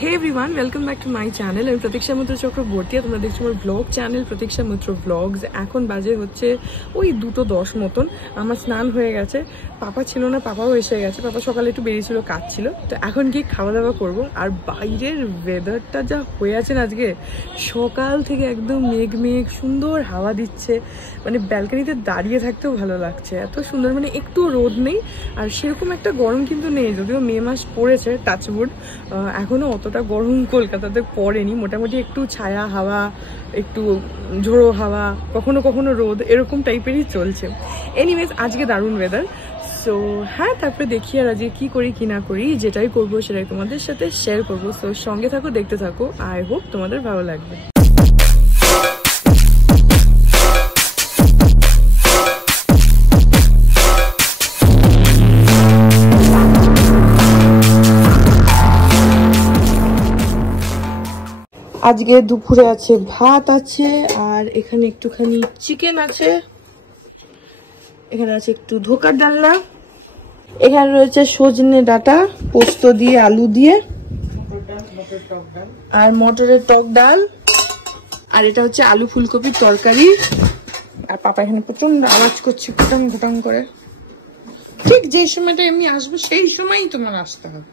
Hey everyone, welcome back to my channel. আমি প্রতীক্ষা মিত্র চক্রবর্তী। তোমরা দেখছো আমার ব্লগ চ্যানেল প্রতীক্ষা মিত্র ব্লগস। এখন বাজে হচ্ছে ওই 2:10 মতন। আমার স্নান হয়ে গেছে, পাপা ছিল না, পাপাও এসে গেছে। পাপা সকালে একটু বেরিয়েছিল, কাজ ছিল। তো এখন গিয়ে খাওয়া দাওয়া করবো। আর বাইরের ওয়েদারটা যা হয়ে আছে না আজকে, সকাল থেকে একদম মেঘ মেঘ, সুন্দর হাওয়া দিচ্ছে, মানে ব্যালকনিতে দাঁড়িয়ে থাকতেও ভালো লাগছে, এত সুন্দর। মানে একটু রোদ নেই আর সেরকম একটা গরম কিন্তু নেই, যদিও মে মাস পড়েছে, টাচউড। এখনো অতটা গরম কলকাতাতে পড়েনি, মোটামুটি একটু ছায়া হাওয়া, একটু ঝোড়ো হাওয়া, কখনো কখনো রোদ, এরকম টাইপেরই চলছে। এনিওয়েজ আজকে দারুণ ওয়েদার। সো হ্যাঁ, তারপরে দেখি আর আজকে কী করি কি না করি, যেটাই করবো সেটাই তোমাদের সাথে শেয়ার করবো। সো সঙ্গে থাকো, দেখতে থাকো, আই হোপ তোমাদের ভালো লাগবে। আজকে দুপুরে আছে ভাত আছে, আর এখানে একটুখানি চিকেন আছে, এখানে আছে একটু ধোকার ডালনা, এখানে রয়েছে সজনে ডাঁটা পোস্ত দিয়ে আলু দিয়ে, আর মটরের টক ডাল, আর এটা হচ্ছে আলু ফুলকপির তরকারি। আর পাপা এখানে প্রচন্ড আওয়াজ করছে, ঘুটাং ঘুটাং করে। ঠিক যে সময়টা এমনি আসবে সেই সময়ই তোমার আসতে হবে।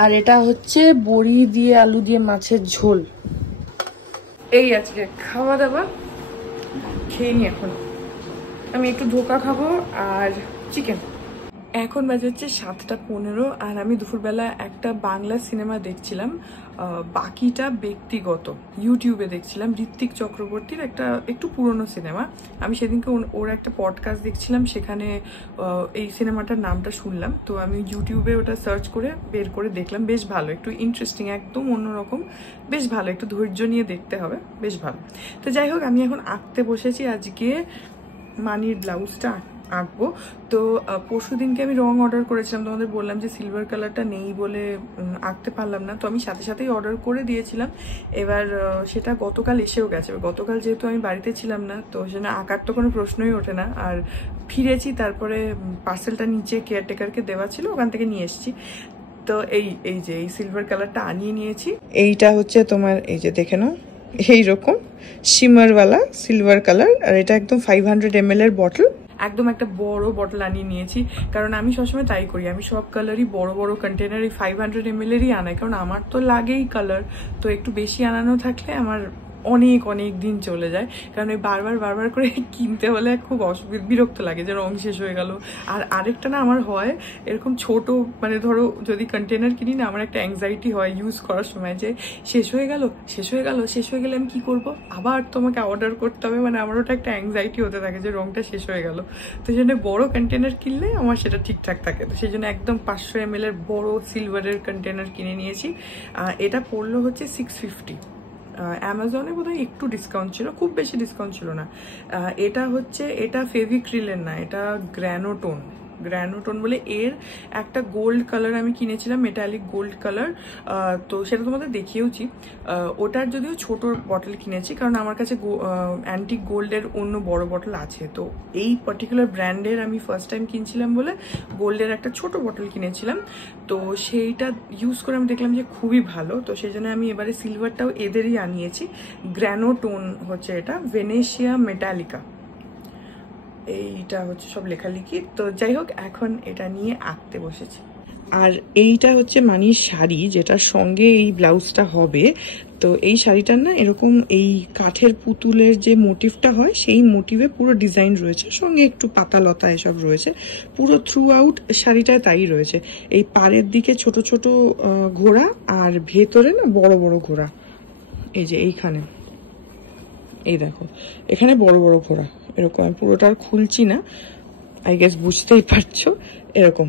আর এটা হচ্ছে বড়ি দিয়ে আলু দিয়ে মাছের ঝোল। এই আজকে খাওয়া দাওয়া, খেয়ে নি। এখন আমি একটু ধোকা খাবো আর চিকেন। এখন বাজে হচ্ছে 7:15, আর আমি দুপুরবেলা একটা বাংলা সিনেমা দেখছিলাম, বাকিটা ব্যক্তিগত, ইউটিউবে দেখছিলাম। ঋত্বিক চক্রবর্তীর একটা একটু পুরনো সিনেমা। আমি সেদিনকে ওর একটা পডকাস্ট দেখছিলাম, সেখানে এই সিনেমাটার নামটা শুনলাম। তো আমি ইউটিউবে ওটা সার্চ করে বের করে দেখলাম। বেশ ভালো, একটু ইন্টারেস্টিং, একদম অন্যরকম, বেশ ভালো। একটু ধৈর্য নিয়ে দেখতে হবে, বেশ ভালো। তো যাই হোক, আমি এখন আঁকতে বসেছি। আজকে মানির ব্লাউজটা আঁকবো। তো পরশু দিনকে আমি রং অর্ডার করেছিলাম, তোমাদের বললাম যে সিলভার কালারটা নেই বলে আঁকতে পারলাম না। তো আমি সাথে সাথেই অর্ডার করে দিয়েছিলাম। এবার সেটা গতকাল এসেও গেছে। গতকাল যেহেতু আমি বাড়িতে ছিলাম না, তো সেটা আঁকার তো কোনো প্রশ্নই ওঠে না। আর ফিরেছি, তারপরে পার্সেলটা নিচে কেয়ারটেকারকে দেওয়া ছিল, ওখান থেকে নিয়ে এসেছি। তো এই যে এই সিলভার কালারটা আনিয়ে নিয়েছি। এইটা হচ্ছে তোমার, এই যে দেখে নাও, এইরকম শিমারওয়ালা সিলভার কালার। আর এটা একদম 500 ml এর বটল, একদম একটা বড় বটল আনিয়ে নিয়েছি। কারণ আমি সবসময় তাই করি, আমি সব কালারই বড় বড় কন্টেনার এই 500 ml এরই আনাই, কারণ আমার তো লাগেই কালার। তো একটু বেশি আনানো থাকলে আমার অনেক অনেক দিন চলে যায়। কারণ ওই বারবার করে কিনতে হলে খুব বিরক্ত লাগে যে রং শেষ হয়ে গেল। আর আরেকটা না আমার হয় এরকম ছোট, মানে ধরো যদি কন্টেনার কিনি না, আমার একটা অ্যাংজাইটি হয় ইউজ করার সময় যে শেষ হয়ে গেলে আমি কি করব, আবার তোমাকে অর্ডার করতে হবে। মানে আমার ওটা একটা অ্যাংজাইটি হতে থাকে যে রংটা শেষ হয়ে গেল। তো সেই জন্য বড় কন্টেনার কিনলে আমার সেটা ঠিকঠাক থাকে। তো সেই জন্য একদম 500 ml এর বড় সিলভারের কন্টেনার কিনে নিয়েছি। এটা পড়লো হচ্ছে 650। অ্যামাজনে বোধহয় একটু ডিসকাউন্ট ছিল, খুব বেশি ডিসকাউন্ট ছিল না। এটা ফেভিক্রিলের না, এটা গ্র্যানোটোন বলে এর একটা গোল্ড কালার আমি কিনেছিলাম, মেটালিক গোল্ড কালার। তো সেটা তোমাদের দেখিয়েওছি। ওটার যদিও ছোট বটল কিনেছি, কারণ আমার কাছে অ্যান্টিক গোল্ডের অন্য বড় বটল আছে। তো এই পার্টিকুলার ব্র্যান্ডের আমি ফার্স্ট টাইম কিনছিলাম বলে গোল্ডের একটা ছোট বটল কিনেছিলাম। তো সেইটা ইউজ করে আমি দেখলাম যে খুবই ভালো। তো সেই জন্য আমি এবারে সিলভারটাও এদেরই আনিয়েছি। গ্র্যানোটোন হচ্ছে এটা, ভেনেশিয়া মেটালিকা, এইটা হচ্ছে সব লেখালেখি। তো যাই হোক, এখন এটা নিয়ে আঁকতে বসেছি। আর এইটা হচ্ছে মানির শাড়ি, যেটার সঙ্গে এই ব্লাউজটা হবে। তো এই শাড়িটার না এরকম এই কাঠের পুতুলের যে মোটিভটা হয়, সেই মোটিভে পুরো ডিজাইন রয়েছে, সঙ্গে একটু পাতা লতা এসব রয়েছে। পুরো থ্রু আউট শাড়িটায় তাই রয়েছে। এই পাড়ের দিকে ছোট ছোট ঘোড়া, আর ভেতরে না বড় বড় ঘোড়া। এই যে এইখানে, এই দেখো, এখানে বড় বড় ঘোড়া এরকম। আমি পুরোটা আর খুলছি না, আই গেস বুঝতেই পারছো। এরকম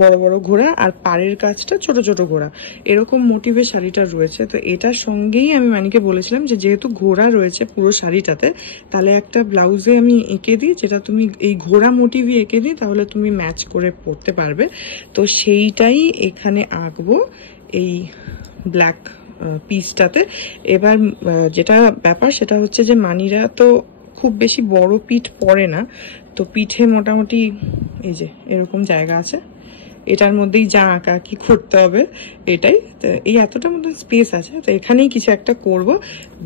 বড় বড় ঘোড়া, আর পাড়ের কাজটা ছোট ছোট ঘোড়া, এরকম মোটিভের শাড়িটা রয়েছে। তো এটার সঙ্গেই আমি মানিকে বলেছিলাম যে যেহেতু ঘোড়া রয়েছে পুরো শাড়িটাতে, তাহলে একটা ব্লাউজে আমি এঁকে দিই, যেটা তুমি এই ঘোড়া মোটিভই এঁকে দিই, তাহলে তুমি ম্যাচ করে পরতে পারবে। তো সেইটাই এখানে আঁকবো, এই ব্ল্যাক পিসটাতে। এবার যেটা ব্যাপার সেটা হচ্ছে যে মানিরা তো খুব বেশি বড় পিঠ পরে না, তো পিঠে মোটামুটি এই যে এরকম জায়গা আছে, এটার মধ্যেই যা আঁকা কি করতে হবে এটাই। তো এই এতটা মতন স্পেস আছে, তো এখানেই কিছু একটা করব,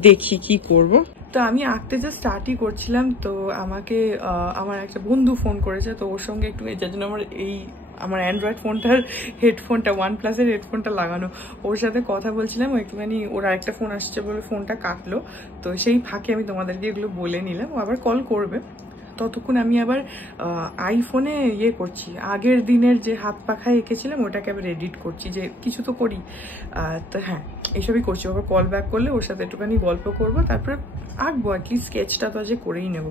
দেখি কি করব। তো আমি আঁকতে যে স্টার্টই করছিলাম, তো আমাকে আমার একটা বন্ধু ফোন করেছে, তো ওর সঙ্গে একটু যার জন্য আমার অ্যান্ড্রয়েড ফোনটার হেডফোনটা, OnePlus-এর হেডফোনটা লাগানো, ওর সাথে কথা বলছিলাম। একটুখানি ওর আরেকটা ফোন আসছে বলে ফোনটা কাটলো, তো সেই ফাঁকে আমি তোমাদেরকে এগুলো বলে নিলাম। ও আবার কল করবে, ততক্ষণ আমি আবার আইফোনে করছি, আগের দিনের যে হাত পাখায় এঁকেছিলাম ওটাকে আবার এডিট করছি, যে কিছু তো করি। তো হ্যাঁ, এইসবই করছি। আবার কল ব্যাক করলে ওর সাথে একটুখানি গল্প করবো, তারপরে আঁকবো আর কি। স্কেচটা তো আজ করেই নেবো।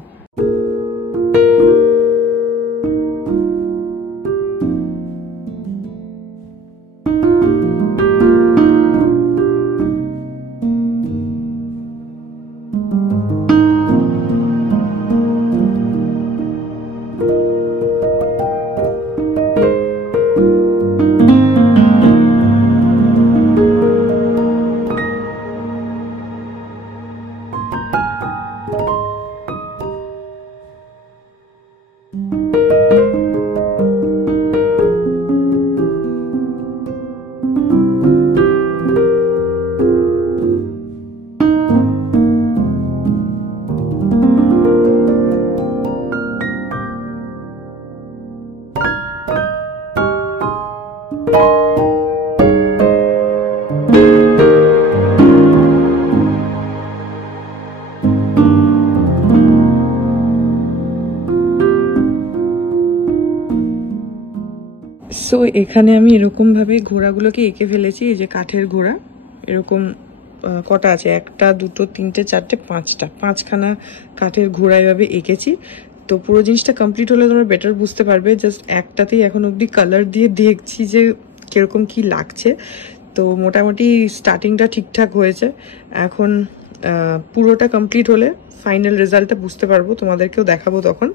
সো এখানে আমি এরকম ভাবে ঘোড়াগুলোকে এঁকে ফেলেছি। এই যে কাঠের ঘোড়া, এরকম কটা আছে, 1 2 3 4 5খানা কাঠের ঘোড়া এভাবে এঁকেছি। তো পুরো জিনিসটা কমপ্লিট হলে তোমরা বেটার বুঝতে পারবে। জাস্ট একটাতেই এখন অব্দি কালার দিয়ে দেখছি যে কিরকম কি লাগছে। তো মোটামুটি স্টার্টিংটা ঠিকঠাক হয়েছে। এখন পুরোটা কমপ্লিট হলে ফাইনাল রেজাল্টটা বুঝতে পারবো, তোমাদেরকেও দেখাবো তখন।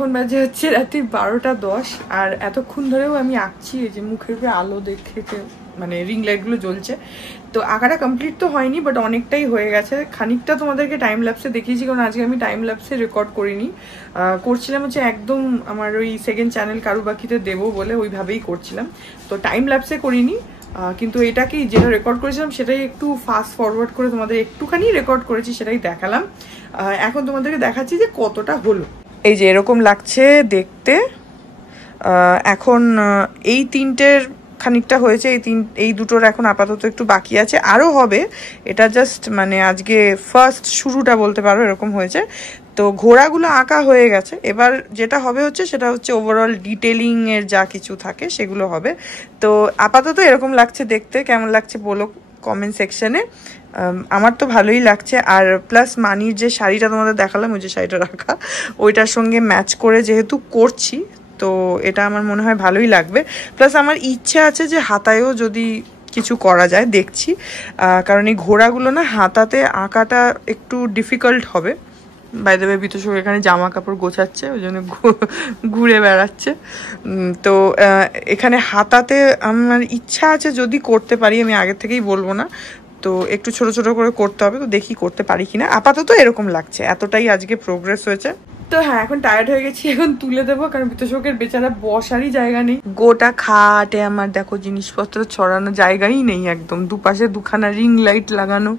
এখন বাজে হচ্ছে রাতে 12:10 আর এতক্ষণ ধরেও আমি আঁকছি। এই যে মুখের উপরে আলো দেখে মানে রিং লাইটগুলো জ্বলছে। তো আঁকাটা কমপ্লিট তো হয়নি, বাট অনেকটাই হয়ে গেছে। খানিকটা তোমাদেরকে টাইম ল্যাপসে দেখিয়েছি, কারণ আজকে আমি টাইম ল্যাপসে রেকর্ড করিনি। করছিলাম হচ্ছে একদম আমার ওই সেকেন্ড চ্যানেল কারুবাকিতে দেবো বলে ওইভাবেই করছিলাম, তো টাইম ল্যাপসে করিনি। কিন্তু এটাকেই যেটা রেকর্ড করেছিলাম সেটাই একটু ফাস্ট ফরওয়ার্ড করে তোমাদের একটুখানি রেকর্ড করেছি, সেটাই দেখালাম। এখন তোমাদেরকে দেখাচ্ছি যে কতটা হলো। এই যে এরকম লাগছে দেখতে। এখন এই তিনটের খানিকটা হয়েছে, এই দুটোর এখন আপাতত একটু বাকি আছে, আরও হবে। এটা জাস্ট মানে আজকে ফার্স্ট শুরুটা বলতে পারো, এরকম হয়েছে। তো ঘোড়াগুলো আঁকা হয়ে গেছে, এবার যেটা হবে হচ্ছে সেটা হচ্ছে ওভারঅল ডিটেলিংয়ের যা কিছু থাকে সেগুলো হবে। তো আপাতত এরকম লাগছে দেখতে। কেমন লাগছে বলো কমেন্ট সেকশনে। আমার তো ভালোই লাগছে। আর প্লাস মানির যে শাড়িটা তোমাদের দেখালাম, ওই যে শাড়িটা রাখা, ওইটার সঙ্গে ম্যাচ করে যেহেতু করছি, তো এটা আমার মনে হয় ভালোই লাগবে। প্লাস আমার ইচ্ছা আছে যে হাতায়ও যদি কিছু করা যায়, দেখছি। কারণ এই ঘোড়াগুলো না হাতাতে আঁকাটা একটু ডিফিকাল্ট হবে। বাই দ্য ওয়ে বিতোষক এখানে জামা কাপড় গোছাচ্ছে, ওই জন্য ঘুরে বেড়াচ্ছে। তো এখানে হাতাতে আমার ইচ্ছা আছে যদি করতে পারি, আমি আগের থেকেই বলবো না, তো একটু ছোট ছোট করে করতে হবে। তো দেখি করতে পারি কিনা। আপাতত এরকম লাগছে, এতটাই আজকে প্রোগ্রেস হয়েছে। তো হ্যাঁ, এখন টায়ার্ড হয়ে গেছি, এখন তুলে দেবো, কারণ বিতোষকের বেচারা বসারই জায়গা নেই। গোটা খাটে আমার দেখো জিনিসপত্র ছড়ানো, জায়গাই নেই একদম। দুপাশে দুখানা রিং লাইট লাগানো,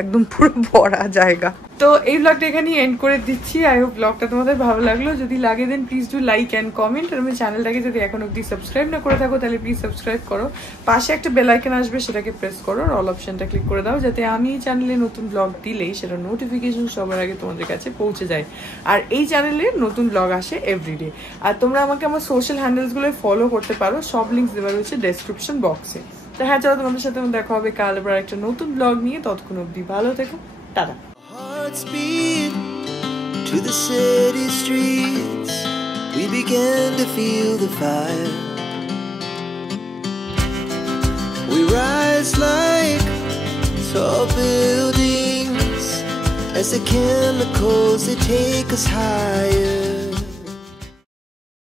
একদম পুরো ভরা জায়গা। তো এই ব্লগটা এখানেই এন্ড করে দিচ্ছি। আই হোপ ব্লগটা তোমাদের ভালো লাগলো। যদি লাগে then please do like and comment. আর আমার চ্যানেলটাকে যদি এখন অব্দি সাবস্ক্রাইব না করে থাকো তাহলে প্লিজ সাবস্ক্রাইব করো। পাশে একটা বেল আইকন আসবে, সেটাকে প্রেস করো, আর অল অপশনটা ক্লিক করে দাও, যাতে আমি এই চ্যানেলে নতুন ব্লগ দিলেই সেটা নোটিফিকেশন সবার আগে তোমাদের কাছে পৌঁছে যায়। আর এই চ্যানেলে নতুন ব্লগ আসে এভরিডে। আর তোমরা আমাকে আমার সোশ্যাল হ্যান্ডেলসগুলোয় ফলো করতে পারো, সব লিঙ্কস দেওয়া রয়েছে ডেসক্রিপশন বক্সে। তো হ্যাঁ, চলো তোমাদের সাথে দেখা হবে কাল আবার একটা নতুন ব্লগ নিয়ে। ততক্ষণ অব্দি ভালো থেকো, tata. Speed to the city streets, we began to feel the fire. We rise like tall buildings as the chemicals they take us higher.